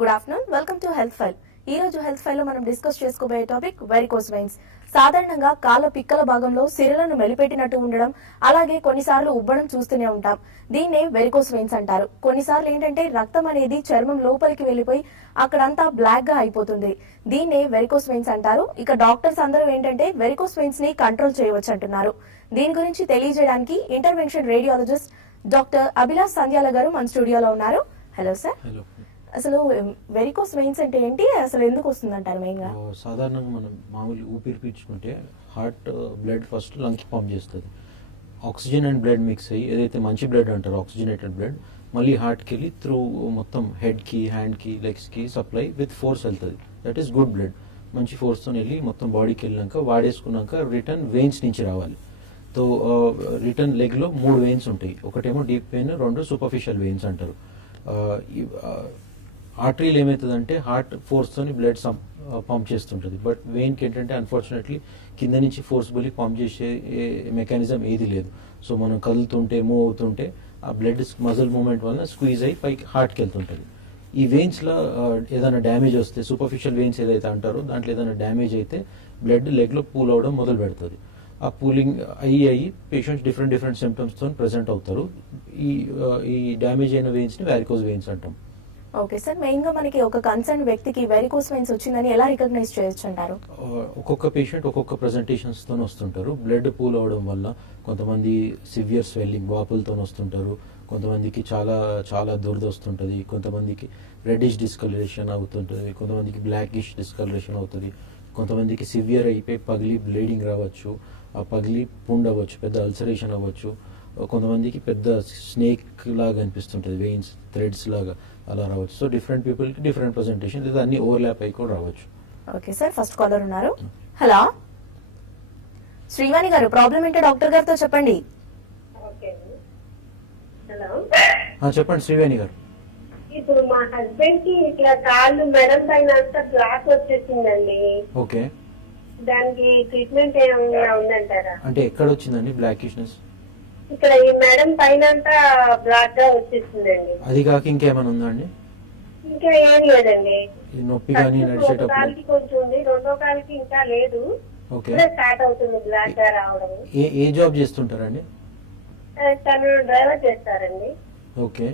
Good afternoon, welcome to health file. ఈ రోజు health file లో మనం డిస్కస్ చేసుకోబోయే టాపిక్ వెరికోస్ వెయిన్స్. సాధారణంగా కాళ్ళ పిక్కల భాగంలో సిరలను మెలిపెట్టినట్టు ఉండడం, అలాగే కొన్నిసార్లు ఉబ్బడం చూస్తూనే ఉంటాం. దీన్నే వెరికోస్ వెయిన్స్ అంటారు. కొన్నిసార్లు ఏంటంటే రక్తం అనేది చర్మం లోపలికి వెళ్లిపోయి అక్కడంతా బ్లాక్ గా అయిపోతుంది. దీన్నే వెరికోస్ వెయిన్స్ అంటారు. ఇక డాక్టర్స్ అందరూ ఏంటంటే వెరికోస్ వెయిన్స్ ని కంట్రోల్ చేయవచ్చు అంటున్నారు. దీని గురించి తెలియజేయడానికి ఇంటర్వెన్షన్ రేడియాలజిస్ట్ డాక్టర్ అభిలాష్ సంధ్యాల గారు మన స్టూడియోలో ఉన్నారు. Hello sir. అసలు వెరికోస్ వెయిన్స్ అంటే ఏంటి, అసలు ఎందుకు వస్తుంది అంటారు? మెయిన్ గా సాధారణంగా మనం మామూలు ఊపిరి పీల్చుకుంటే హార్ట్ బ్లడ్ ఫస్ట్ లంగ్కి పంప్ చేస్తుంది. ఆక్సిజన్ అండ్ బ్లడ్ మిక్స్ అయ్యి ఏదైతే మంచి బ్లడ్ అంటారో ఆక్సిజనేటెడ్ బ్లడ్ మళ్ళీ హార్ట్కి వెళ్ళి త్రూ మొత్తం హెడ్కి, హ్యాండ్కి, లెగ్స్కి సప్లై విత్ ఫోర్స్ వెళ్తుంది. That is good blood. మంచి ఫోర్స్తో వెళ్ళి మొత్తం బాడీకి వెళ్ళినాక వాడేసుకున్నాక రిటర్న్ వెయిన్స్ నుంచి రావాలి. సో రిటర్న్ లెగ్లో 3 వెయిన్స్ ఉంటాయి. ఒకటేమో డీప్ వెయిన్, 2 సూపర్ఫిషియల్ వెయిన్స్ అంటారు. ఆర్టరీలు ఏమవుతుందంటే హార్ట్ ఫోర్స్తోని బ్లడ్ పంప్ చేస్తుంటుంది. బట్ వెయిన్కి ఏంటంటే అన్ఫార్చునేట్లీ కింద నుంచి ఫోర్స్బుల్లీ పంప్ చేసే మెకానిజం ఏది లేదు. సో మనం కదులుతుంటే మూవ్ అవుతుంటే ఆ బ్లడ్ మజిల్ మూవ్మెంట్ వల్ల స్క్వీజ్ అయ్యి పైకి హార్ట్కి వెళ్తుంటుంది. ఈ వెయిన్స్లో ఏదైనా డ్యామేజ్ వస్తే, సూపర్ఫిషియల్ వెయిన్స్ ఏదైతే అంటారో దాంట్లో ఏదైనా డ్యామేజ్ అయితే బ్లడ్ లెగ్లో పూల్ అవడం మొదలు పెడుతుంది. ఆ పూలింగ్ అయ్యి పేషెంట్స్ డిఫరెంట్ సిమ్టమ్స్తో ప్రెజెంట్ అవుతారు. ఈ డ్యామేజ్ అయిన వెయిన్స్ని వారికోస్ వెయిన్స్ అంటాం. ఓకే సార్, మెయిన్ గా మనకి ఒక కన్సర్న్ వ్యక్తికి వెరికోస్ వెయిన్స్ వచ్చిందని ఎలా రికగ్నైజ్ చేయొచ్చు అంటారు? ఒక్కొక్క పేషెంట్ ఒక్కొక్క ప్రెజెంటేషన్స్ తో వస్తుంటారు. బ్లడ్ పూల్ అవడం వల్ల కొంతమంది సివియర్ స్వెల్లింగ్ వాపులతో వస్తుంటారు, కొంతమందికి చాలా చాలా దురద వస్తుంటుంది, కొంతమందికి రెడ్డిష్ డిస్కలరేషన్ అవుతుంటుంది, కొంతమందికి బ్లాకిష్ డిస్కలరేషన్ అవుతుంది, కొంతమందికి సివియర్ అయిపోయి పగిలి బ్లీడింగ్ రావచ్చు, ఆ పగిలి పుండ్ అవ్వచ్చు, పెద్ద అల్సరేషన్ అవ్వచ్చు, కొంతమందికి పెద్ద స్నేక్ లాగా అనిపిస్తుంటుంది, వెయిన్స్ థ్రెడ్స్ లాగా అలా రావచ్చు. సో డిఫరెంట్ పీపుల్కి డిఫరెంట్ ప్రెజెంటేషన్, లేదా అన్ని ఓవర్లాప్ అయి కూడా రావచ్చు. ఓకే సార్, ఫస్ట్ కాలర్ ఉన్నారు. హలో శ్రీవాణి గారు, ప్రాబ్లం ఏంటో డాక్టర్ గారితో చెప్పండి. చెప్పండి శ్రీవాణి గారు. ఇప్పుడు మా హస్బెండ్ కి ఇట్లా కాళ్ళు మెడం పైన అంతా బ్లాక్ వచ్చేసిందండి. ఓకే, దానికి ట్రీట్మెంట్ ఏమైనా ఉందంటారా? అంటే ఎక్కడ వచ్చిందండి బ్లాకిష్నెస్? ఇక్కడ ఈ మేడం పైన అంతా బ్లాక్ గా వచ్చేసిందండి. అది కాక ఇంకేమైనా ఉందా అండి? ఇంకా ఏం లేదండి. నొప్పి కానీ నడిచేటప్పుడు? కాలికి కొంచెం ఉంది, రెండో కాలికి ఇంకా లేదు. ఓకే, స్టార్ట్ అవుతుంది బ్లాక్ గా రావడం. ఏ జాబ్ చేస్తుంటారండి? తను డ్రైవర్ చేస్తారండి. ఓకే,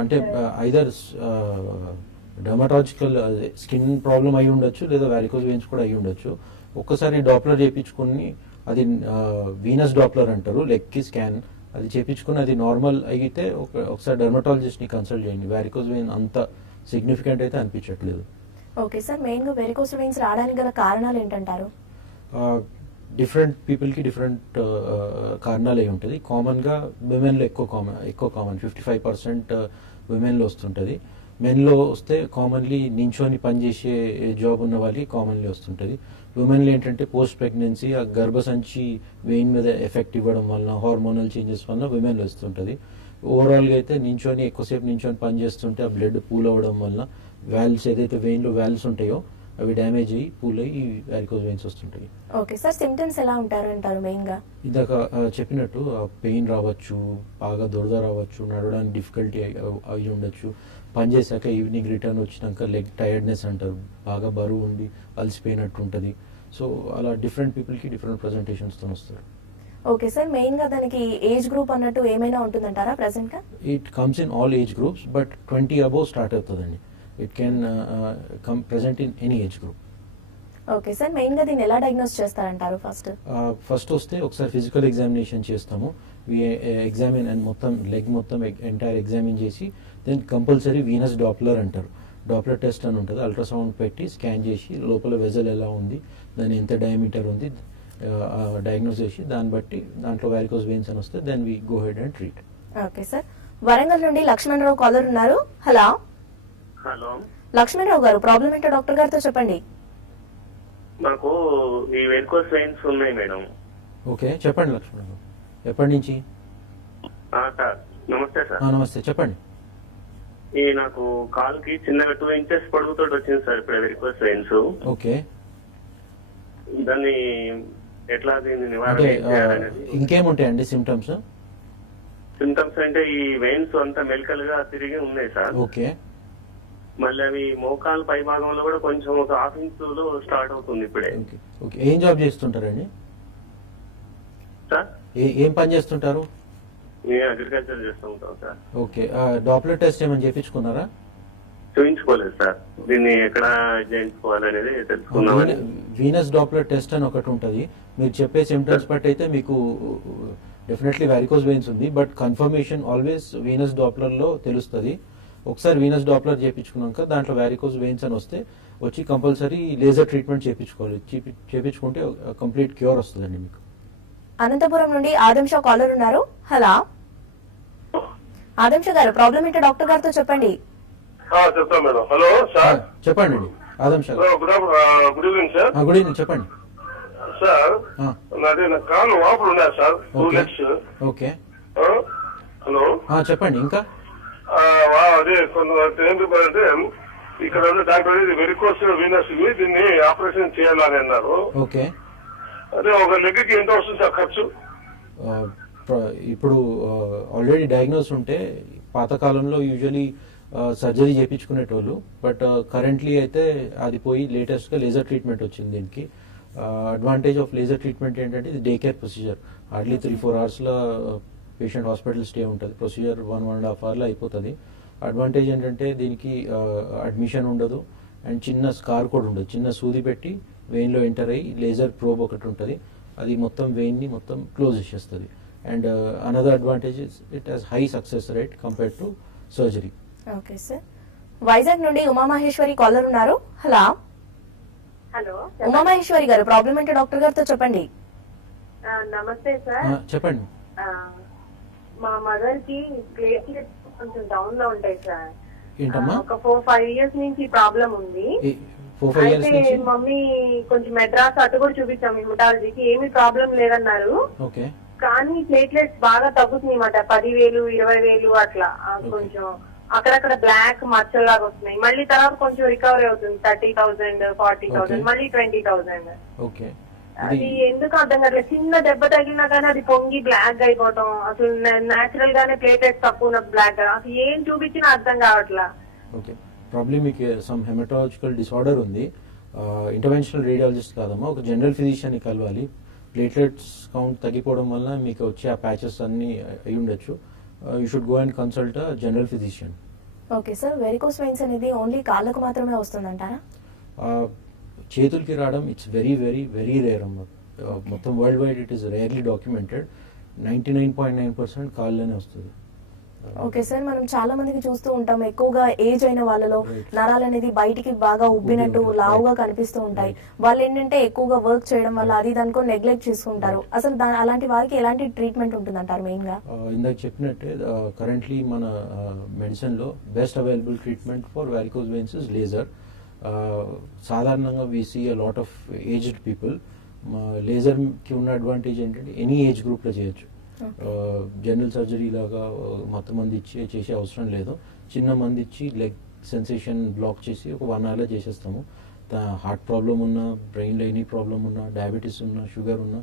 అంటే ఐదర్ డర్మటాలజికల్ స్కిన్ ప్రాబ్లం అయి ఉండొచ్చు, లేదా వారికోస్ వెయిన్స్ కూడా అయి ఉండొచ్చు. ఒక్కసారి డాప్లర్ చేయించుకుని, అది వీనస్ డాప్లర్ అంటారు, లెగ్కి స్కాన్, అది చేయించుకుని అది నార్మల్ అయితే ఒకసారి డర్మటాలజిస్ట్ని కన్సల్ట్ చేయండి. వారికోస్ వెయిన్ అంత సిగ్నిఫికెంట్ అయితే అనిపించట్లేదు. ఓకే సార్, మెయిన్గా వెరికోస్ వెయిన్స్ రావడానికి గల కారణాలు ఏంటంటారు? డిఫరెంట్ పీపుల్కి డిఫరెంట్ కారణాలు అయి ఉంటుంది. కామన్గా విమెన్లో ఎక్కువ కామన్ 55% విమెన్లో వస్తుంటుంది. మెన్లో వస్తే కామన్లీ నించోని పనిచేసే జాబ్ ఉన్న వాళ్ళకి కామన్లీ వస్తుంటుంది. ఉమెన్లో ఏంటంటే పోస్ట్ ప్రెగ్నెన్సీ, ఆ గర్భసంచి వెయిన్ మీద ఎఫెక్ట్ ఇవ్వడం వలన, హార్మోనల్ చేంజెస్ వలన విమెన్లో వస్తుంటుంది. ఓవరాల్గా అయితే ఎక్కువసేపు నించొని పని చేస్తుంటే ఆ బ్లడ్ పూల్ అవ్వడం వలన వాల్వ్స్ ఏదైతే వెయిన్లో వాల్వ్స్ ఉంటాయో అవి డ్యామేజ్ అయ్యి పూల్ అయ్యి వారికోస్ వెయిన్స్ వస్తుంటాయి. ఓకే సార్, సిమ్టమ్స్ ఎలా ఉంటారంటారు? మెయిన్గా ఇందాక చెప్పినట్టు పెయిన్ రావచ్చు, బాగా దురద రావచ్చు, నడవడానికి డిఫికల్టీ అయి ఉండొచ్చు, పని చేశాక ఈవినింగ్ రిటర్న్ వచ్చినాక లెగ్ టైర్డ్నెస్ అంటారు, బాగా బరువు ఉండి అలసిపోయినట్టు ఉంటుంది. సో అలా డిఫరెంట్ పీపుల్కి డిఫరెంట్ ప్రజెంటేషన్స్తో వస్తారు. ఓకే సార్, మెయిన్గా దానికి ఏజ్ గ్రూప్ అన్నట్టు ఏమైనా ఉంటుందంటారా ప్రెసెంట్గా? It comes in all age groups, but 20 above start అవుతుందండి. It can come present in any age group. Okay sir, మెయిన్గా దీన్ని ఎలా డయాగ్నోస్ చేస్తారంటారు? ఫస్ట్ వస్తే ఒకసారి ఫిజికల్ ఎగ్జామినేషన్ చేస్తాము. ఎగ్జామిన్ అండ్ మొత్తం లెగ్ మొత్తం ఎంటైర్ ఎగ్జామిన్ చేసి దెన్ కంపల్సరీ వీనస్ డాప్లర్ అంటారు, డాప్లర్ టెస్ట్ అని ఉంటుంది. అల్ట్రాసౌండ్ పెట్టి స్కాన్ చేసి లోపల వెజల్ ఎలా ఉంది, దాని ఎంత డయామీటర్ ఉంది డయాగ్నోస్ చేసి దాన్ని బట్టి దాంట్లో వారికోస్ వెయిన్స్ అని వస్తే then we go ahead and treat. Okay sir, Warangal నుండి లక్ష్మణరావు కాలర్ ఉన్నారు. హలో లక్ష్మణరావు గారు, ప్రాబ్లం ఏంటో డాక్టర్ గారితో చెప్పండి. నాకు ఈ వెరికోస్ వెయిన్స్ ఉన్నాయి మేడం. ఓకే, చెప్పండి లక్ష్మణరావు, ఎప్పటి నుంచి? నమస్తే సార్. నమస్తే, చెప్పండి. ఈ నాకు కాలుకి చిన్నగా 2 ఇంచెస్ పొడుగుతో వచ్చింది సార్ ఇప్పుడు వెరికోస్ వెయిన్స్. ఓకే, దాన్ని ఎట్లా దీన్ని నివారణ? ఇంకేముంటాయండి సిమ్టమ్స్? సిమ్టమ్స్ అంటే ఈ వెయిన్స్ అంతా మెలికలుగా తిరిగి ఉన్నాయి సార్. ఓకే, మళ్ళీ అవి మోకాలు పై భాగంలో కూడా కొంచెం ఒక హాఫ్ ఇంచులో స్టార్ట్ అవుతుంది ఇప్పుడే. ఓకే ఓకే, ఏం జాబ్ చేస్తుంటారండి? సార్ ఏం పని చేస్తుంటారు? మేము అగ్రికల్చర్ చేస్తూ ఉంటాం సార్. ఓకే, డాప్లర్ టెస్ట్ ఏమైనా చేయించుకున్నారా? చూపించుకోలేదు సార్, దీన్ని ఎక్కడ చేయించుకోవాలనేది తెలుసుకున్నామని. వీనస్ డాప్లర్ టెస్ట్ అని ఒకటి ఉంటుంది. మీరు చెప్పే సిమ్టమ్స్ బట్టి అయితే మీకు డెఫినెట్లీ వారికోస్ వెయిన్స్ ఉంది, బట్ కన్ఫర్మేషన్ ఆల్వేస్ వీనస్ డాప్లర్లో తెలుస్తుంది. ఒకసారి వీనస్ డాప్లర్ చేయించుకున్నాక దాంట్లో వారికోస్ వెయిన్స్ అని వచ్చి కంపల్సరీ లేజర్ ట్రీట్మెంట్ చేయించుకోవాలి. చేయించుకుంటే కంప్లీట్ క్యూర్ వస్తుందండి మీకు. అనంతపురం నుండి ఆదం షా కాలర్ ఉన్నారు. హలో ఆదం షా గారు, ప్రాబ్లం ఏంటో డాక్టర్ గారితో చెప్పండి. చెప్తాను మేడం. హలో సార్, చెప్పండి అండి. ఆదం షా గారు. Good evening sir. Good evening, చెప్పండి సార్. నా కాళ్ళు వాపులు ఉన్నాయి సార్, 2 legs. ఓకే, హలో చెప్పండి. ఇంకా అదే కొంత ఏం చెప్పారంటే ఇక్కడ డాక్టర్ ఇది వెరికోస్ వీనస్, దీన్ని ఆపరేషన్ చేయాలని అన్నారు. ఓకే, అదే ఒక లెగ్ కి ఎంత వస్తుంది సార్ ఖర్చు? ఇప్పుడు ఆల్రెడీ డయాగ్నోస్ ఉంటే పాతకాలంలో యూజువలీ సర్జరీ చేయించుకునేటోళ్ళు, బట్ కరెంట్లీ అయితే అది పోయి లేటెస్ట్గా లేజర్ ట్రీట్మెంట్ వచ్చింది. దీనికి అడ్వాంటేజ్ ఆఫ్ లేజర్ ట్రీట్మెంట్ ఏంటంటే ఇది day care procedure. Hardly 3-4 hours patient hospital stay ఉంటుంది. ప్రొసీజర్ 1-1.5 hours అయిపోతుంది. అడ్వాంటేజ్ ఏంటంటే దీనికి అడ్మిషన్ ఉండదు అండ్ చిన్న స్కార్ కూడా ఉండదు. చిన్న సూది పెట్టి వెయిన్లో ఎంటర్ అయ్యి లేజర్ ప్రోబ్ ఒకటి ఉంటుంది, అది మొత్తం వెయిన్ని మొత్తం క్లోజ్ చేసేస్తుంది. And another advantage it has high success rate compare to surgery. Okay sir, Vizag నుండి ఉమామహేశ్వరి కాలర్ ఉన్నారు. హలో హలో ఉమామహేశ్వరి గారు, ప్రాబ్లం ఏంటో డాక్టర్ గారితో చెప్పండి. నమస్తే సార్. చెప్పండి. మా మదర్ కి ప్లేట్లెట్స్ కొంచెం డౌన్ లో ఉంటాయి సార్. ఏంటమ్మా? ఒక 4-5 years నుంచి ప్రాబ్లం ఉంది. 4-5 years అయితే నుంచి? మమ్మీ కొంచెం మెడ్రాస్ అటు కూడా చూపించాం హిమటాలజీకి, ఏమీ ప్రాబ్లం లేదన్నారు. ఓకే, కానీ ప్లేట్లెట్స్ బాగా తగ్గుతున్నాయి అన్నమాట, 10,000 20,000 అట్లా. కొంచెం అక్కడక్కడ బ్లాక్ మచ్చలాగా వస్తున్నాయి. మళ్ళీ తర్వాత కొంచెం రికవరీ అవుతుంది, 30,000 40,000 మళ్ళీ 20,000. ఓకే. అది ఎందుకు అర్థం కావట్లేదు. చిన్న దెబ్బ తగిలినా కానీ అది పొంగి బ్లాక్ అయిపోవటం, అసలు నేచురల్ గానే ప్లేటెట్స్ తక్కువ ఉన్న బ్లాక్, అసలు ఏం చూపించినా అర్థం కావట్లా. ఓకే, ప్రాబ్లమ్ మీకు సమ్ హెమటాలజికల్ డిసార్డర్ ఉంది. ఇంటర్వెన్షనల్ రేడియాలజిస్ట్ కాదమ్మా, ఒక జనరల్ ఫిజిషియన్ని కలవాలి. ప్లేట్లెట్స్ కౌంట్ తగ్గిపోవడం వల్ల మీకు వచ్చే ఆ ప్యాచెస్ అన్ని అయి ఉండొచ్చు. You should go and consult general physician. Okay sir, varicose veins అనేది ఓన్లీ కాళ్ళకు మాత్రమే వస్తుందంటారా? చేతులకి రావడం it's very very very rare అమ్మ. మొత్తం world wide it is rarely documented. 99.9% కాళ్ళలోనే వస్తుంది. ఓకే సార్, మనం చాలా మందికి చూస్తూ ఉంటాం, ఎక్కువగా ఏజ్ అయిన వాళ్ళలో నరాలు అనేది బయటికి బాగా ఉబ్బినట్టు లావుగా కనిపిస్తూ ఉంటాయి. వాళ్ళు ఏంటంటే ఎక్కువగా వర్క్ చేయడం వల్ల అది దానికో నెగ్లెక్ట్ చేసుకుంటారు. అసలు అలాంటి వారికి ఎలాంటి ట్రీట్మెంట్ ఉంటుందంటారు మెయిన్ గా? ఇందాక చెప్పినట్టే కరెంట్లీ మన మెడిసిన్ లో best available treatment for varicose veins is laser. సాధారణంగా we see a lot of aged people. Laser కి ఉన్న అడ్వాంటేజ్ ఏంటంటే ఎనీ ఏజ్ గ్రూప్ లో చేయొచ్చు. జనరల్ సర్జరీ లాగా మొత్తం మంది ఇచ్చి చేసే అవసరం లేదు. చిన్న మంది ఇచ్చి లెగ్ సెన్సేషన్ బ్లాక్ చేసి ఒక 1 hour చేసేస్తాము. హార్ట్ ప్రాబ్లం ఉన్నా, బ్రెయిన్లో ఎనీ ప్రాబ్లం ఉన్నా, డయాబెటీస్ ఉన్నా, షుగర్ ఉన్నా,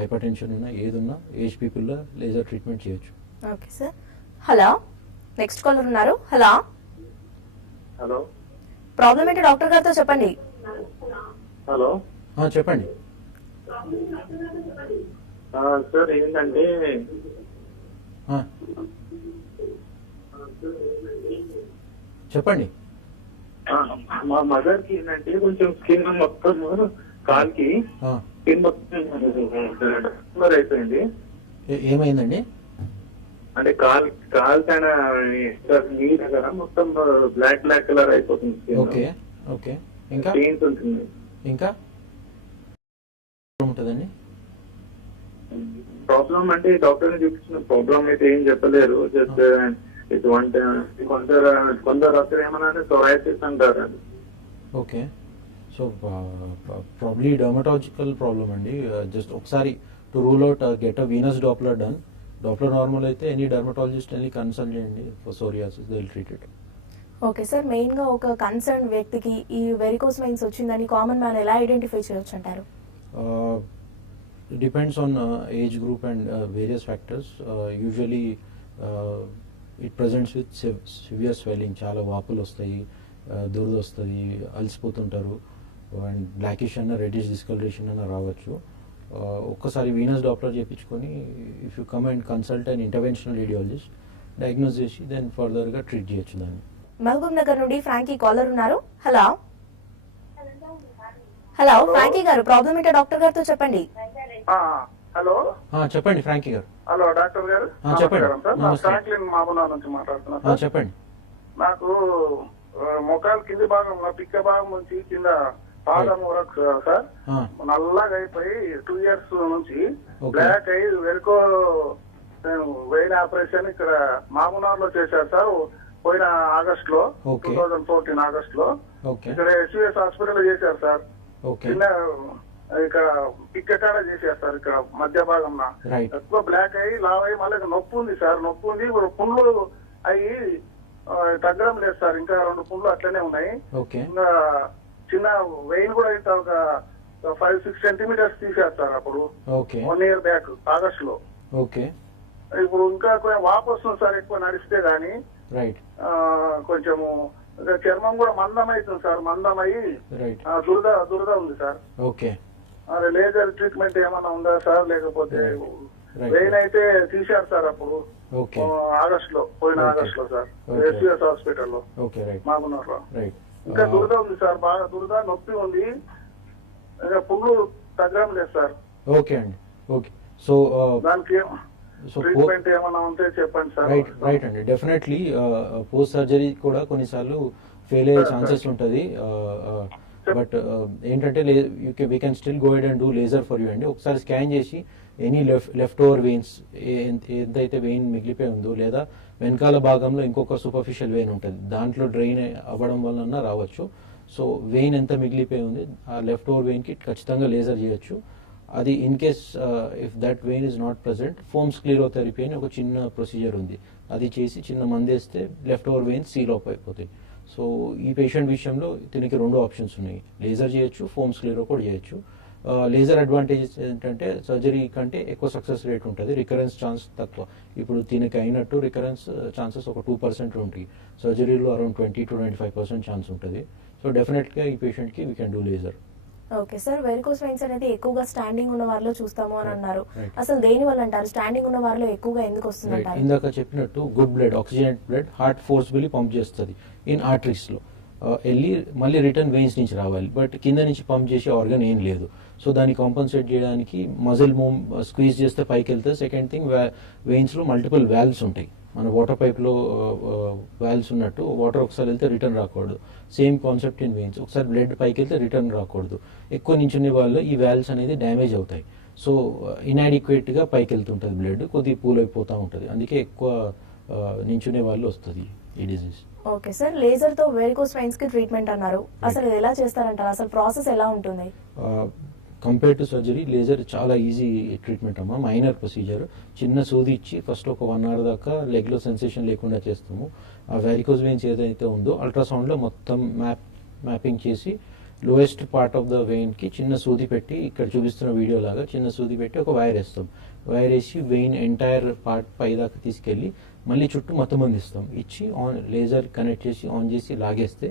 హైపర్ టెన్షన్ ఉన్నా, ఏదున్నా ఏజ్ పీపుల్లో లేజర్ ట్రీట్మెంట్ చేయొచ్చు. Okay sir. Hello, next caller ఉన్నారు. హలో హలో, ప్రాబ్లం ఏంటో డాక్టర్ గారితో చెప్పండి. హలో చెప్పండి. సార్ ఏంటంటే చెప్పండి. మా మదర్ కి ఏంటంటే కొంచెం స్కిన్ మొత్తం కాల్కి స్కిన్ మొత్తం అయిపోయింది. ఏమైందండి? అంటే కాల్ పైన నీ దగ్గర మొత్తం బ్లాక్ కలర్ అయిపోతుంది. ఓకే ఓకే, ఇంకా పెయిన్స్ ఉంటుంది. ఇంకా ఉంటుందండి. ప్రాబ్లం అంటే డాక్టర్ ని చూపించిన ప్రాబ్లం అయితే ఏం చెప్పలేరు. జస్ట్ ఇటువంటి కొందరు అసలు ఏమన్నా సొరైటిస్ అంటారు. Okay, so probably dermatological problem అండి. జస్ట్ ఒకసారి to rule out get a Venus Doppler done. Doppler normal అయితే ఎనీ డర్మటాలజిస్ట్ వెళ్ళి కన్సల్ట్ చేయండి for psoriasis, they will treat it. Okay sir, main గా ఒక కన్సర్న్ వ్యక్తికి ఈ వెరికోస్ వెయిన్స్ వచ్చిందని కామన్ మ్యాన్ ఎలా ఐడెంటిఫై చేయొచ్చు అంటారు? It depends on age group and various factors. Usually it presents with severe swelling, చాలా వాపులు వస్తాయి దురద వస్తుంది, అలసిపోతుంటారు, అండ్ బ్లాకిష్ అన్న రెడ్డిష్ డిస్కలరేషన్ అన్న రావచ్చు. ఒక్కసారి వీనస్ డాప్లర్ చేయించుకొని if you come and consult and interventional radiologist diagnose చేసి దెన్ ఫర్దర్గా ట్రీట్ చేయొచ్చు దాన్ని. మహబూబ్ నగర్ నుండి ఫ్రాంకీ కాలర్ ఉన్నారు. హలో హలో ఫ్రాంకీ గారు, ప్రాబ్లం ఏంటో డాక్టర్ గారితో చెప్పండి. హలో చెప్పండి ఫ్రాంకీ గారు. హలో డాక్టర్ గారు. చెప్పండి. సార్ నా ఫ్రాంక్లిన్ మామూలు నుంచి మాట్లాడుతున్నా. చెప్పండి. నాకు మొఖాలు కింది భాగం పిక్క భాగం నుంచి కింద పాదం వరకు సార్ నల్లగా అయిపోయి 2 years నుంచి బ్లాక్ అయ్యి వెనుకో వెయిన్ ఆపరేషన్ ఇక్కడ మామూనార్ లో చేశారు సార్ పోయిన ఆగస్ట్ లో 2014 ఆగస్ట్ లో ఇక్కడ ఎస్విఎస్ హాస్పిటల్ లో చేశారు సార్. చిన్న ఇక్కడ పిక్క కాడ చేశారు సార్ ఇక్కడ మధ్య భాగం ఎక్కువ బ్లాక్ అయ్యి లావ్ అయ్యి మళ్ళీ నొప్పి ఉంది సార్. నొప్పి ఉంది పుండ్లు అయ్యి తగ్గడం లేదు సార్. ఇంకా 2 పుండ్లు అట్లనే ఉన్నాయి. ఇంకా చిన్న వెయిన్ కూడా అయితే ఒక 5-6 centimeters తీశారు సార్ అప్పుడు 1 year బ్యాక్ ఆగస్ట్ లో. ఇప్పుడు ఇంకా కొంచెం వాపు వస్తుంది సార్ ఎక్కువ నడిస్తే గానీ. కొంచెము చర్మం కూడా మందం అవుతుంది సార్. మందం అయ్యి దురద ఉంది సార్. అదే లేజర్ ట్రీట్మెంట్ ఏమన్నా ఉందా సార్? లేకపోతే వెయిన్ అయితే తీశారు సార్ అప్పుడు ఆగస్ట్ లో పోయిన ఆగస్ట్ లో సార్ ఎస్విఎస్ హాస్పిటల్ లో మాగున్నారు లో. ఇంకా దురద ఉంది సార్, బాగా దురద నొప్పి ఉంది, పుండ్లు తగ్గడం లేదు సార్. సో దానికి ట్రీట్మెంట్ ఏమన్నా ఉంటే చెప్పండి సార్. రైట్ అండి, డెఫినెట్లీ పోస్ట్ సర్జరీ కూడా కొన్నిసార్లు ఫెయిల్ అయ్యే ఛాన్సెస్ ఉంటుంది. బట్ ఏంటంటే we can still go ahead and do laser for you అండి. ఒకసారి స్కాన్ చేసి ఎనీ లెఫ్ట్ ఓవర్ వెయిన్స్ ఎంతైతే వెయిన్ మిగిలిపోయి ఉందో లేదా వెనకాల భాగంలో ఇంకొక సూపర్ఫిషియల్ వెయిన్ ఉంటుంది, దాంట్లో డ్రైన్ అవ్వడం వలన రావచ్చు. సో వెయిన్ ఎంత మిగిలిపోయి ఉంది ఆ లెఫ్ట్ ఓవర్ వెయిన్కి ఖచ్చితంగా లేజర్ చేయొచ్చు. అది in case if that vein is not present foam sclerotherapy అని ఒక చిన్న ప్రొసీజర్ ఉంది, అది చేసి చిన్న మందేస్తే left over vein seal off అయిపోతాయి. సో ఈ పేషెంట్ విషయంలో దీనికి 2 ఆప్షన్స్ ఉన్నాయి, లేజర్ చేయొచ్చు, ఫోమ్ స్క్లీరో కూడా చేయొచ్చు. లేజర్ అడ్వాంటేజెస్ ఏంటంటే సర్జరీ కంటే ఎక్కువ సక్సెస్ రేట్ ఉంటుంది, రికరెన్స్ ఛాన్స్ తక్కువ. ఇప్పుడు దీనికి అయినట్టు రికరెన్స్ ఛాన్సెస్ ఒక 2% ఉంటాయి, సర్జరీలో అరౌండ్ 20-25% ఛాన్స్ ఉంటుంది. సో డెఫినెట్గా ఈ పేషెంట్కి we can do laser. Okay sir, varicose veins అనేది ఎక్కువగా స్టాండింగ్ ఉన్న వారిలో చూస్తాము అని అన్నారు. అసలు దేని వల్ల అంటారు స్టాండింగ్ ఉన్న వారిలో ఎక్కువగా ఎందుకు వస్తుంది అంటారు? ఇందాక చెప్పినట్టు good blood, oxygenate blood heart forcefully pump చేస్తుంది ఇన్ ఆర్టరీస్ లో, వెళ్ళి మళ్ళీ రిటర్న్ వెయిన్స్ నుంచి రావాలి. బట్ కింద నుంచి పంప్ చేసే ఆర్గన్ ఏం లేదు. సో దాన్ని కాంపన్సేట్ చేయడానికి మజిల్ మూవ్ స్క్వీజ్ చేస్తే పైకి వెళ్తుంది. సెకండ్ థింగ్ వెయిన్స్ లో మల్టిపుల్ వాల్వ్స్ ఉంటాయి, మన వాటర్ పైప్ లో వాల్వ్స్ ఉన్నట్టు వాటర్ ఒకసారి వెళ్తే రిటర్న్ రాకూడదు. సేమ్ కాన్సెప్ట్ ఇన్ వెయిన్స్, ఒకసారి బ్లడ్ పైకి వెళ్తే రిటర్న్ రాకూడదు. ఎక్కువ నించునే వాళ్ళు ఈ వాల్వ్స్ అనేది డ్యామేజ్ అవుతాయి. సో ఇన్అడిక్వేట్ గా పైకి వెళ్తుంటుంది బ్లడ్, కొద్దిగా పూల్ అయిపోతూ ఉంటుంది. అందుకే ఎక్కువ నించునే వాళ్ళు వస్తుంది ఈ డిజీజ్. ఓకే సార్, లేజర్ తో వెరికోస్ వెయిన్స్ కి ట్రీట్మెంట్ అన్నారు, అసలు ఎలా చేస్తారంటారు? అసలు ప్రాసెస్ ఎలా ఉంటుంది? కంపేర్ టు సర్జరీ లేజర్ చాలా ఈజీ ట్రీట్మెంట్ అమ్మా. మైనర్ ప్రొసీజర్, చిన్న సూది ఇచ్చి ఫస్ట్ ఒక 1 hour దాకా లెగ్ లో సెన్సేషన్ లేకుండా చేస్తాము. ఆ వెరికోస్ వెయిన్స్ ఏదైతే ఉందో అల్ట్రాసౌండ్ లో మొత్తం మ్యాపింగ్ చేసి lowest part of the vein కి చిన్న సూది పెట్టి, ఇక్కడ చూపిస్తున్న వీడియో లాగా చిన్న సూది పెట్టి ఒక వైర్ వేస్తాం. వైర్ వేసి వెయిన్ ఎంటైర్ పార్ట్ పై దాకా తీసుకెళ్లి మళ్ళీ చుట్టూ మొత్తం అందిస్తాం. ఇచ్చి లేజర్ కనెక్ట్ చేసి ఆన్ చేసి లాగేస్తే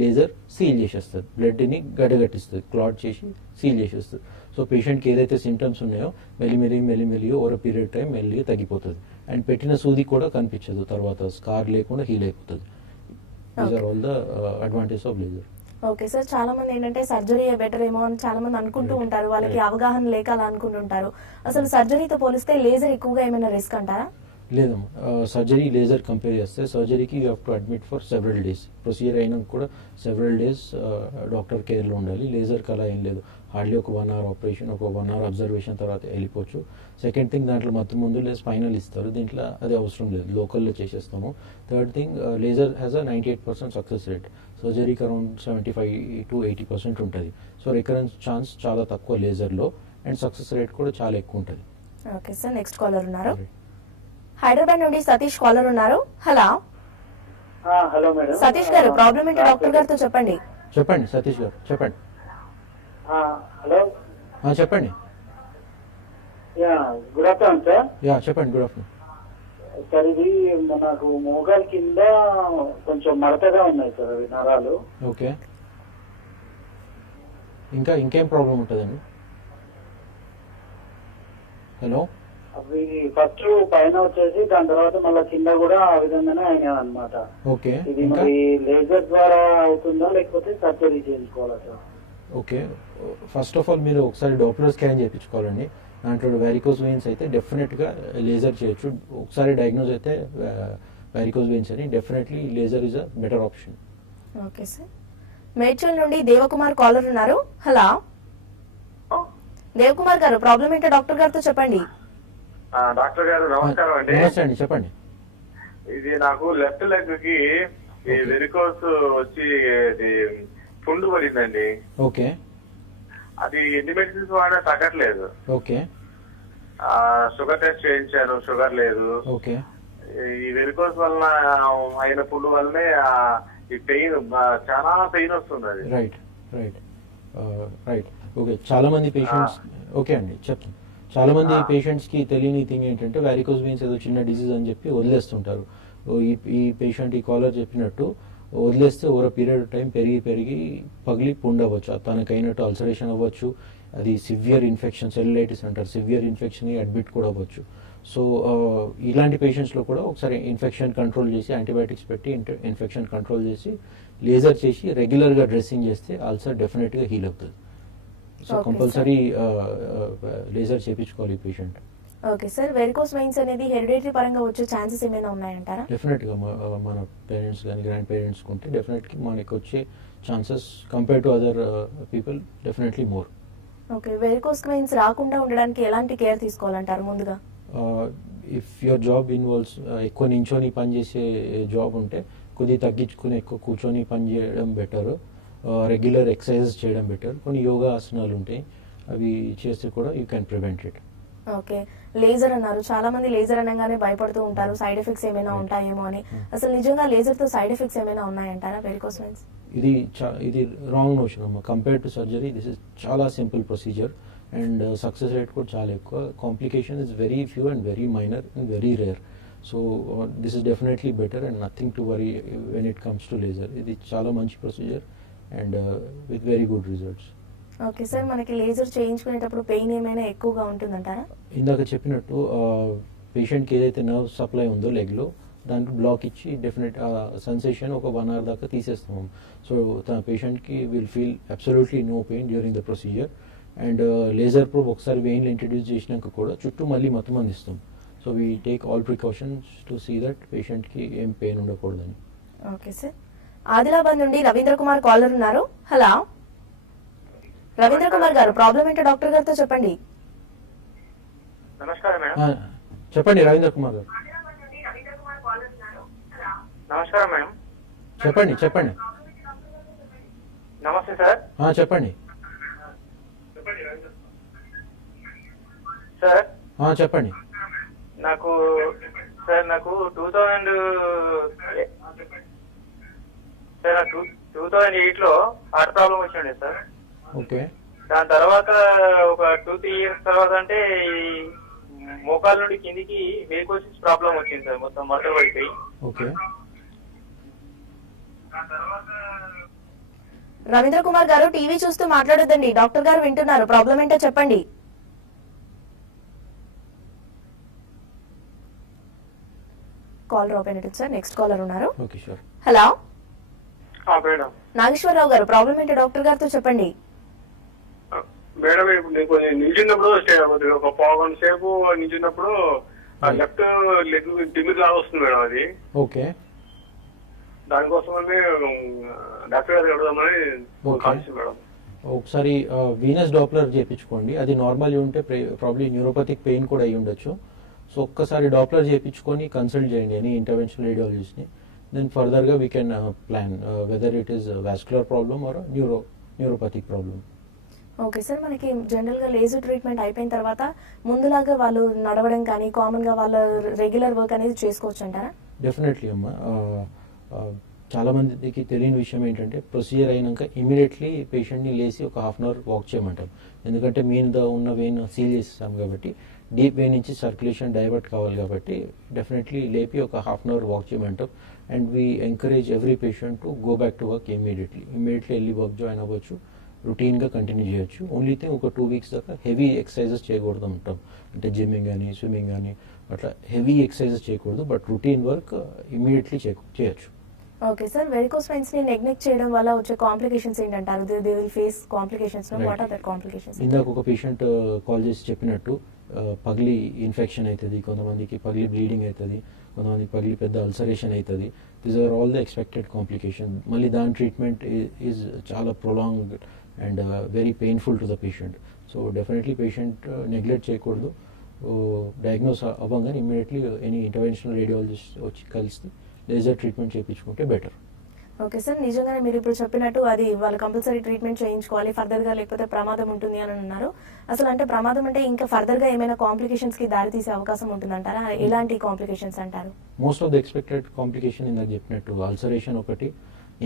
లేజర్ సీల్ చేసేస్తుంది, బ్లడ్ని గడ్డగట్టిస్తుంది, క్లాట్ చేసి సీల్ చేసేస్తుంది. సో పేషెంట్కి ఏదైతే సిమ్టమ్స్ ఉన్నాయో మెల్లిమెల్లి ఓవర్ పీరియడ్ టైం మెల్లిగా తగ్గిపోతుంది. అండ్ పెట్టిన సూది కూడా కనిపించదు, తర్వాత స్కార్ లేకుండా హీల్ అయిపోతుంది. These are all the advantage of laser. Okay sir, చాలా మంది ఏంటంటే సర్జరీ బెటర్ ఏమో అని చాలా మంది అనుకుంటూ ఉంటారు, వాళ్ళకి అవగాహన లేక అలా అనుకుంటుంటారు. అసలు సర్జరీతో పోలిస్తే లేజర్ ఎక్కువగా ఏమైనా రిస్క్ అంటారా? లేదమ్మా, సర్జరీ లేజర్ కంపేర్ చేస్తే సర్జరీకి you have to admit for several days. Procedure అయినాక కూడా సెవరల్ డేస్ డాక్టర్ కేర్లో ఉండాలి. లేజర్కి అలా ఏం లేదు, హార్డ్లీ ఒక 1 hour ఆపరేషన్, ఒక 1 hour అబ్జర్వేషన్ తర్వాత వెళ్ళిపోవచ్చు. సెకండ్ థింగ్, దాంట్లో ముందు లేదు స్పైనల్ ఇస్తారు, దీంట్లో అది అవసరం లేదు, లోకల్లో చేసేస్తాము. Third thing, laser has a 98% success rate, సర్జరీకి అరౌండ్ 75-80% ఉంటుంది. సో రికరెన్స్ ఛాన్స్ చాలా తక్కువ లేజర్లో, అండ్ సక్సెస్ రేట్ కూడా చాలా ఎక్కువ ఉంటుంది. ఓకే సార్, నెక్స్ట్ కాలర్ ఉన్నారు. హైదరాబాద్ నుండి సతీష్ కాలర్ ఉన్నారు. Hello hello madam. Satish garu, problem ఏంటో డాక్టర్ గారితో చెప్పండి. చెప్పండి సతీష్ గారు, చెప్పండి. హలో చెప్పండి. Good afternoon sir. చెప్పండి. Good afternoon. సార్ ఇది నాకు మోకాలు కింద కొంచెం మడతగా ఉన్నాయి సార్ అవి నరాలు. ఓకే, ఇంకా ఇంకేం ప్రాబ్లం ఉంటుందండి? హలో, అవి ఫస్ట్ పైన వచ్చేసి దాని తర్వాత మళ్ళీ కింద కూడా ఆ విధంగానే అయినాయి అనమాట. ఓకే, ఇది ఇంకా మరి లేజర్ ద్వారా అవుతుందా లేకపోతే సర్జరీ చేయించుకోవాలా sir? Okay, first of all మీరు ఒకసారి డాప్లర్ స్కాన్ చేయించుకోవాలండి. దాంట్లో వెరికోస్ వెయిన్స్ అయితే డెఫినెట్గా లేజర్ చేయొచ్చు. ఒకసారి డయాగ్నోజ్ అయితే వెరికోస్ వెయిన్స్ అని definitely laser is a better option. Okay sir, Medchal నుండి దేవకుమార్ కాలర్ ఉన్నారు. హలో దేవకుమార్ గారు, ప్రాబ్లం ఏంటో డాక్టర్ గారితో చెప్పండి. డాక్టర్ గారు నమస్కారం అండి. నమస్తే అండి, చెప్పండి. ఇది నాకు లెఫ్ట్ లెగ్ కి ఈ వెరికోస్ వచ్చి పుండు పడిందండి. ఓకే, అది ఎన్ని మెడిసిన్స్ వాడినా తగ్గట్లేదు. ఓకే, షుగర్ టెస్ట్ చేయించాను, షుగర్ లేదు. ఓకే, ఈ వెరికోస్ వలన అయిన పుండు వల్లనే ఈ పెయిన్ చాలా పెయిన్ వస్తుంది. అది రైట్ రైట్ రైట్ ఓకే. చాలా మంది పేషెంట్స్, ఓకే అండి చెప్తాను, చాలా మంది పేషెంట్స్ కి తెలియని థింగ్ ఏంటంటే వెరికోస్ వెయిన్స్ ఏదో చిన్న డిసీజ్ అని చెప్పి వదిలేస్తుంటారు. ఈ పేషెంట్, ఈ కాలర్ చెప్పినట్టు వదిలేస్తే ఓవర్ పీరియడ్ టైం పెరిగి పగిలి పుండు అవ్వచ్చు, తనకైనట్టు అల్సరేషన్ అవ్వచ్చు, అది సివియర్ ఇన్ఫెక్షన్, సెల్యులైటిస్ అంటారు, సివియర్ ఇన్ఫెక్షన్ అడ్మిట్ కూడా అవ్వచ్చు. సో ఇలాంటి పేషెంట్స్లో కూడా ఒకసారి ఇన్ఫెక్షన్ కంట్రోల్ చేసి యాంటీబయాటిక్స్ పెట్టి ఇన్ఫెక్షన్ కంట్రోల్ చేసి లేజర్ చేసి రెగ్యులర్గా డ్రెస్సింగ్ చేస్తే అల్సర్ డెఫినెట్గా హీల్ అవుతుంది. సో కంపల్సరీ లేజర్ చేయించుకోవాలి patient. Okay sir, varicose veins అనేది హెరిడిటరీ పరంగా వచ్చే ఛాన్సెస్ ఏమైనా ఉన్నాయంటారా? డెఫినెట్గా మన పేరెంట్స్ కానీ గ్రాండ్ పేరెంట్స్కి ఉంటే డెఫినెట్గా మనకి వచ్చే chances compare to other people definitely more. Okay, varicose veins రాకుండా ఉండడానికి ఎలాంటి కేర్ తీసుకోవాలంటారు ముందుగా? ఇఫ్ యువర్ జాబ్ ఇన్వాల్వ్స్ ఎక్కువ నించొని పని చేసే జాబ్ ఉంటే కొద్దిగా తగ్గించుకుని ఎక్కువ కూర్చొని పని చేయడం బెటర్. రెగ్యులర్ ఎక్సర్సైజెస్ చేయడం బెటర్. కొన్ని యోగా ఆసనాలు ఉంటాయి, అవి చేస్తే కూడా you can prevent it. Okay, laser అన్నారు, చాలా మంది లేజర్ అనగానే భయపడుతూ ఉంటారు, సైడ్ ఎఫెక్ట్స్ ఏమైనా ఉంటాయేమో అని. అసలు నిజంగా లేజర్ తో సైడ్ ఎఫెక్ట్స్ ఏమైనా ఉన్నాయంటారా వెరికోస్ వెయిన్స్? ఇది రాంగ్ నోషన్ అమ్మ. Compare to surgery this is చాలా simple procedure and success rate కూడా చాలా ఎక్కువ. Complication is very few and very minor and very rare. So this is definitely better and nothing to worry when it comes to laser. ఇది చాలా మంచి procedure and with very good results. Okay sir, మనకి laser చేయించుకునేటప్పుడు pain ఏమైనా ఎక్కువగా ఉంటుందంటారా? ఇందాక చెప్పినట్టు పేషెంట్కి ఏదైతే నర్వ్ సప్లై ఉందో లెగ్లో దానికి బ్లాక్ ఇచ్చి డెఫినెట్ సెన్సేషన్ ఒక 1 hour దాకా తీసేస్తాము. సో తన పేషెంట్కి will feel absolutely no pain during the procedure. And laser proof ఒకసారి వెయిన్లు ఇంట్రడ్యూస్ చేసినాక కూడా చుట్టూ మళ్ళీ మొత్తం అందిస్తాం. So we take all precautions to see that పేషెంట్కి ఏం పెయిన్ ఉండకూడదని. ఓకే సార్, ఆదిలాబాద్ నుండి రవీంద్ర కుమార్ కాలర్ ఉన్నారు. హలో రవీంద్ర కుమార్ గారు, ప్రాబ్లం ఏంటో డాక్టర్ గారితో చెప్పండి. నమస్కారం మేడం. చెప్పండి రవీంద్ర కుమార్ గారు. నమస్కారం మేడం. చెప్పండి. నమస్తే సార్. చెప్పండి సార్. చెప్పండి. నాకు 2008 లో హార్ట్ ప్రాబ్లం వచ్చిండే సార్. ఓకే, దాని తర్వాత ఒక 2-3 years తర్వాత అంటే ఈ మోకాల నుండి కిందికి వేరికోసిస్ ప్రాబ్లం వచ్చింది సార్, మొత్తం మడత పడిపోయి. ఓకే, రవీంద్ర కుమార్ గారు, టీవీ చూస్తూ మాట్లాడొద్దండి, డాక్టర్ గారు వింటున్నారు, ప్రాబ్లం ఏంటో చెప్పండి. కాల్ డ్రాప్ అయినట్టు సార్. నెక్స్ట్ కాలర్ ఉన్నారు. Okay sure. Hello madam. Nageswararao గారు, ప్రాబ్లం ఏంటో డాక్టర్ గారితో చెప్పండి. మేడం, ఇప్పుడు నేను కొంచెం నిల్చున్నప్పుడు ఒక 1/2 సేపు నిల్చున్నప్పుడు లెఫ్ట్ లెగ్ దిమ్మి లాగా వస్తుంది మేడం. అది ఓకే, దానికోసమని డాక్టర్ గారు అడుగుదామని కాల్సి మేడం. ఒకసారి వీనస్ డాప్లర్ చేయించుకోండి. అది నార్మల్ ఉంటే ప్రాబ్లీ న్యూరోపతిక్ పెయిన్ కూడా అయి ఉండొచ్చు. సో ఒక్కసారి డాప్లర్ చేయించుకొని కన్సల్ట్ చేయండి ఎనీ ఇంటర్వెన్షనల్ రేడియాలజిస్ట్ని. దెన్ ఫర్దర్గా we can plan whether it is vascular problem or neuropathic problem. Okay sir, మనకి జనరల్ గా లేజర్ ట్రీట్మెంట్ అయిపోయిన తర్వాత ముందులాగా వాళ్ళు నడవడం కానీ కామన్ గా వాళ్ళ రెగ్యులర్ వర్క్ అనేది చేసుకోవచ్చు అంటారా? డెఫినెట్లీ అమ్మా. చాలా మందికి తెలియని విషయం ఏంటంటే ప్రొసీజర్ అయినాక ఇమీడియట్లీ పేషెంట్ని లేచి ఒక 1/2 hour వాక్ చేయమంటాం. ఎందుకంటే మీద ఉన్న వెయిన్ సీల్ చేసేస్తాం కాబట్టి డీప్ వే నుంచి సర్క్యులేషన్ డైవర్ట్ కావాలి కాబట్టి డెఫినెట్లీ లేపి ఒక హాఫ్ అన్ అవర్ వాక్ చేయమంటాం. And we encourage every patient to go back to work immediately వెళ్ళి వర్క్ జాయిన్ అవ్వచ్చు, రొటీన్గా కంటిన్యూ చేయొచ్చు. ఓన్లీ థింగ్ ఒక 2 weeks దాకా హెవీ ఎక్సర్సైజెస్ చేయకూడదు ఉంటాం, అంటే జిమ్మింగ్ కానీ స్విమ్మింగ్ కానీ అట్లా హెవీ ఎక్సర్సైజెస్ చేయకూడదు, బట్ రొటీన్ వర్క్ ఇమీడియట్లీ చేయొచ్చు. ఓకే సార్, వెరికోస్ వెయిన్స్ ని నెగ్లెక్ట్ చేయడం వల్ల వచ్చే కాంప్లికేషన్స్ ఏంటంటారు? They will face complications. What are that complications? ఇందాక ఒక పేషెంట్ కాల్ చేసి చెప్పినట్టు పగిలి ఇన్ఫెక్షన్ అవుతుంది, కొంతమందికి పగిలి బ్లీడింగ్ అవుతుంది, కొంతమందికి పగిలి పెద్ద అల్సరేషన్ అవుతుంది. These are all the expected complication. మళ్ళీ దాని ట్రీట్మెంట్ ఈజ్ చాలా prolonged and very painful to the patient. So definitely patient neglect చేయకూడదు. డయాగ్నోస్ అవ్వగానే ఇమ్మీడియట్లీ ఎనీ ఇంటర్వెన్షనల్ రేడియాలజిస్ట్ వచ్చి కలిసి లేజర్ ట్రీట్మెంట్ చేయించుకుంటే బెటర్. ఓకే సార్, నిజంగానే మీరు ఇప్పుడు చెప్పినట్టు అది వాళ్ళు కంపల్సరీ ట్రీట్మెంట్ చేయించుకోవాలి ఫర్దర్ గా, లేకపోతే ప్రమాదం ఉంటుంది అని అన్నారు. అసలు అంటే ప్రమాదం అంటే ఇంకా ఫర్దర్ గా ఏమైనా కాంప్లికేషన్స్ కి దారి తీసే అవకాశం ఉంటుందంటారా? ఎలాంటి కాంప్లికేషన్స్ అంటారు? Most of the expected complication ఇందాక చెప్పినట్టు అల్సరేషన్ ఒకటి,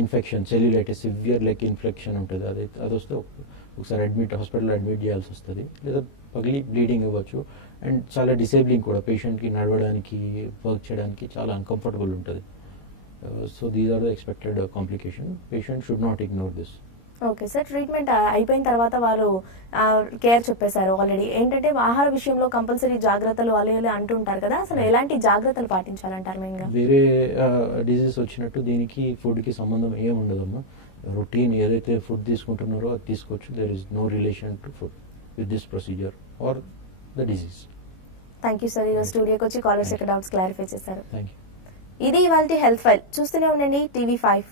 infection cellulitis severe like infection ఉంటుంది, అది వస్తే ఒకసారి హాస్పిటల్లో అడ్మిట్ చేయాల్సి వస్తుంది, లేదా పగిలి బ్లీడింగ్ అవ్వచ్చు. అండ్ చాలా డిసేబులింగ్ కూడా, పేషెంట్కి నడవడానికి వర్క్ చేయడానికి చాలా అన్కంఫర్టబుల్ ఉంటుంది. So these are the expected complication. Patient should not ignore this. Okay sir, treatment అయిపోయిన తర్వాత వాళ్ళు కేర్ చెప్పేశారు ఆల్రెడీ. ఏంటంటే ఆహార విషయంలో కంపల్సరీ జాగ్రత్తలు వాళ్ళు అంటుంటారు కదా, అసలు ఎలాంటి జాగ్రత్తలు పాటించాలంటారు మెయిన్ గా? వేరే డిజీజ్ వచ్చినట్టు దీనికి ఫుడ్కి సంబంధం ఏం ఉండదమ్మా. రొటీన్ ఏదైతే ఫుడ్ తీసుకుంటున్నారో అది తీసుకోవచ్చు. There is no relation to food with this procedure or the disease. Thank you sir, ఈరోజు స్టూడియోకి వచ్చి కాలర్స్ యొక్క డౌట్స్ క్లారిఫై చేశారు. Thank you. ఇది ఇవాల్టి హెల్త్ ఫైల్. చూస్తూనే ఉండండి TV5.